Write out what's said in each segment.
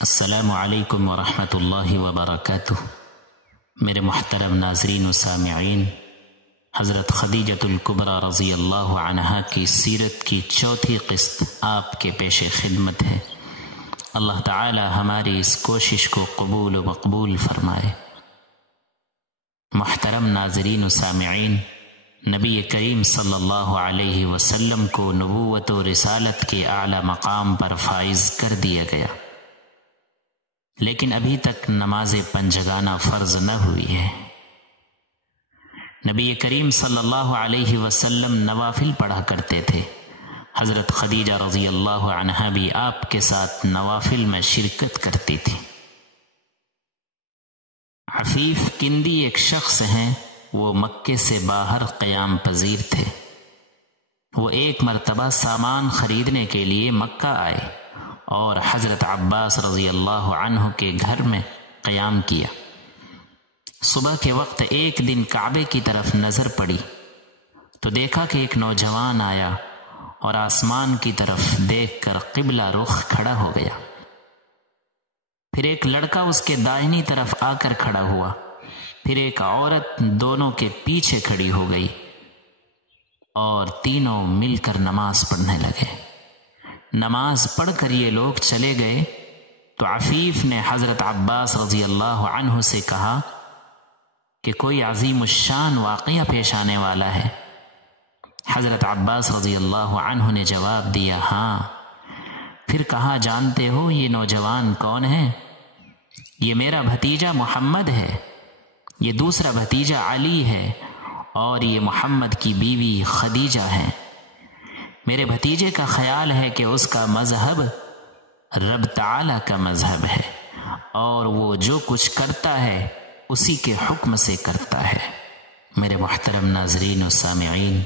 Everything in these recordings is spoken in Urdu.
السلام علیکم ورحمۃ اللہ وبرکاتہ۔ میرے محترم ناظرین و سامعین، حضرت خدیجۃ الکبریٰ رضی اللہ عنہا کی سیرت کی چوتھی قسط آپ کے پیش خدمت ہے۔ اللہ تعالی ہماری اس کوشش کو قبول و مقبول فرمائے۔ محترم ناظرین و سامعین، نبی کریم صلی اللہ علیہ وسلم کو نبوت و رسالت کے اعلی مقام پر فائز کر دیا گیا، لیکن ابھی تک نماز پنجگانہ فرض نہ ہوئی ہے۔ نبی کریم صلی اللہ علیہ وسلم نوافل پڑھا کرتے تھے۔ حضرت خدیجہ رضی اللہ عنہا بھی آپ کے ساتھ نوافل میں شرکت کرتی تھی۔ عفیف کندی ایک شخص ہیں، وہ مکے سے باہر قیام پذیر تھے۔ وہ ایک مرتبہ سامان خریدنے کے لیے مکہ آئے اور حضرت عباس رضی اللہ عنہ کے گھر میں قیام کیا۔ صبح کے وقت ایک دن کعبے کی طرف نظر پڑی تو دیکھا کہ ایک نوجوان آیا اور آسمان کی طرف دیکھ کر قبلہ رخ کھڑا ہو گیا۔ پھر ایک لڑکا اس کے دائنی طرف آ کر کھڑا ہوا، پھر ایک عورت دونوں کے پیچھے کھڑی ہو گئی اور تینوں مل کر نماز پڑھنے لگے۔ نماز پڑھ کر یہ لوگ چلے گئے تو عفیف نے حضرت عباس رضی اللہ عنہ سے کہا کہ کوئی عظیم الشان واقعہ پیش آنے والا ہے۔ حضرت عباس رضی اللہ عنہ نے جواب دیا، ہاں۔ پھر کہا، جانتے ہو یہ نوجوان کون ہے؟ یہ میرا بھتیجا محمد ہے، یہ دوسرا بھتیجا علی ہے اور یہ محمد کی بیوی خدیجہ ہے۔ میرے بھتیجے کا خیال ہے کہ اس کا مذہب رب تعالی کا مذہب ہے اور وہ جو کچھ کرتا ہے اسی کے حکم سے کرتا ہے۔ میرے محترم ناظرین و سامعین،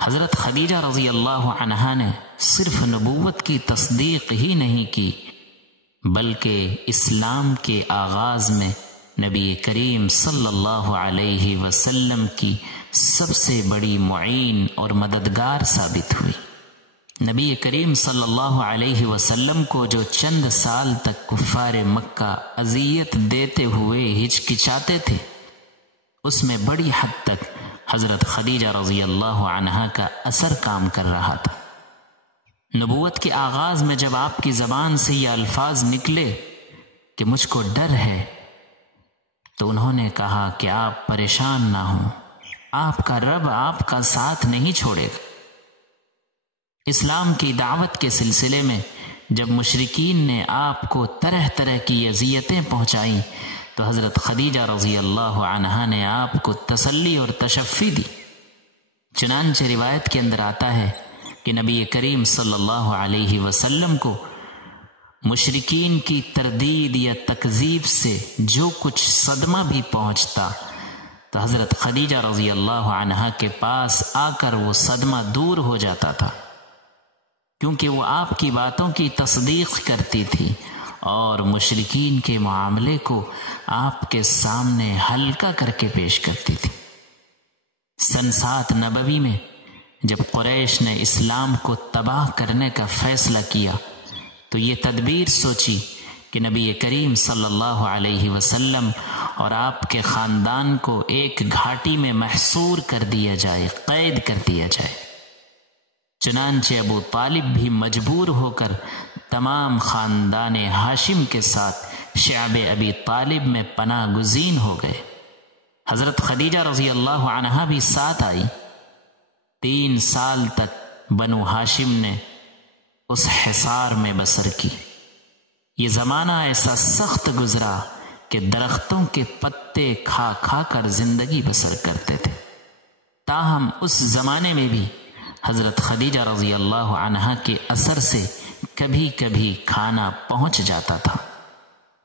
حضرت خدیجہ رضی اللہ عنہا نے صرف نبوت کی تصدیق ہی نہیں کی، بلکہ اسلام کے آغاز میں نبی کریم صلی اللہ علیہ وسلم کی سب سے بڑی معین اور مددگار ثابت ہوئی۔ نبی کریم صلی اللہ علیہ وسلم کو جو چند سال تک کفار مکہ اذیت دیتے ہوئے ہچکچاتے تھے، اس میں بڑی حد تک حضرت خدیجہ رضی اللہ عنہا کا اثر کام کر رہا تھا۔ نبوت کے آغاز میں جب آپ کی زبان سے یہ الفاظ نکلے کہ مجھ کو ڈر ہے، تو انہوں نے کہا کہ آپ پریشان نہ ہوں، آپ کا رب آپ کا ساتھ نہیں چھوڑے گا۔ اسلام کی دعوت کے سلسلے میں جب مشرکین نے آپ کو طرح طرح کی اذیتیں پہنچائیں تو حضرت خدیجہ رضی اللہ عنہا نے آپ کو تسلی اور تشفی دی۔ چنانچہ روایت کے اندر آتا ہے کہ نبی کریم صلی اللہ علیہ وسلم کو مشرکین کی تردید یا تکذیب سے جو کچھ صدمہ بھی پہنچتا تو حضرت خدیجہ رضی اللہ عنہا کے پاس آ کر وہ صدمہ دور ہو جاتا تھا، کیونکہ وہ آپ کی باتوں کی تصدیق کرتی تھی اور مشرکین کے معاملے کو آپ کے سامنے ہلکا کر کے پیش کرتی تھی۔ سن 7 نبوی میں جب قریش نے اسلام کو تباہ کرنے کا فیصلہ کیا تو یہ تدبیر سوچی کہ نبی کریم صلی اللہ علیہ وسلم اور آپ کے خاندان کو ایک گھاٹی میں محصور کر دیا جائے، قید کر دیا جائے۔ چنانچہ ابو طالب بھی مجبور ہو کر تمام خاندان ہاشم کے ساتھ شعب ابی طالب میں پناہ گزین ہو گئے۔ حضرت خدیجہ رضی اللہ عنہا بھی ساتھ آئی۔ 3 سال تک بنو ہاشم نے اس حصار میں بسر کی۔ یہ زمانہ ایسا سخت گزرا کہ درختوں کے پتے کھا کھا کر زندگی بسر کرتے تھے۔ تاہم اس زمانے میں بھی حضرت خدیجہ رضی اللہ عنہا کے اثر سے کبھی کبھی کھانا پہنچ جاتا تھا۔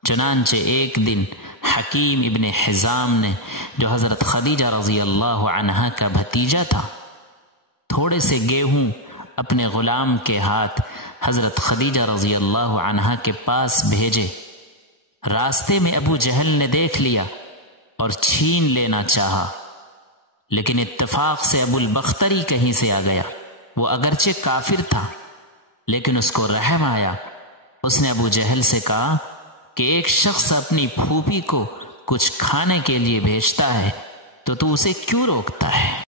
چنانچہ ایک دن حکیم ابن حزام نے، جو حضرت خدیجہ رضی اللہ عنہا کا بھتیجا تھا، تھوڑے سے گیہوں اپنے غلام کے ہاتھ حضرت خدیجہ رضی اللہ عنہا کے پاس بھیجے۔ راستے میں ابو جہل نے دیکھ لیا اور چھین لینا چاہا، لیکن اتفاق سے ابو البختری کہیں سے آ گیا۔ وہ اگرچہ کافر تھا لیکن اس کو رحم آیا اس نے ابو جہل سے کہا کہ ایک شخص اپنی پھوپھی کو کچھ کھانے کے لیے بھیجتا ہے تو اسے کیوں روکتا ہے؟